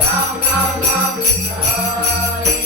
Ram Ram Ram Ram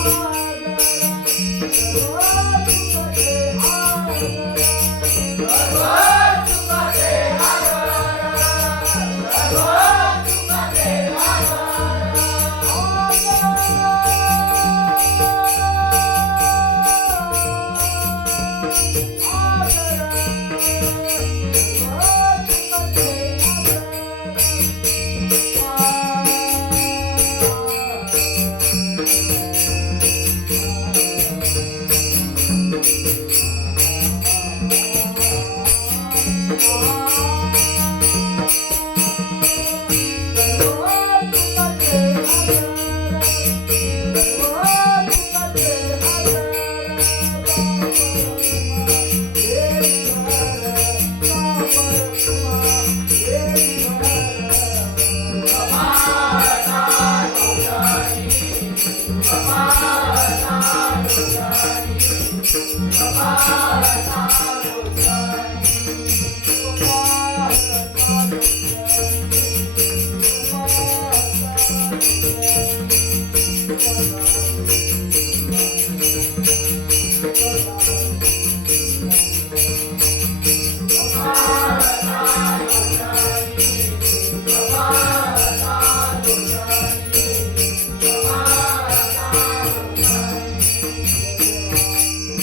Oh.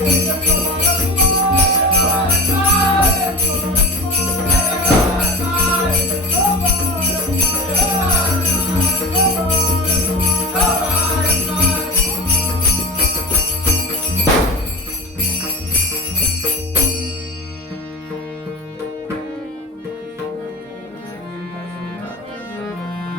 Thank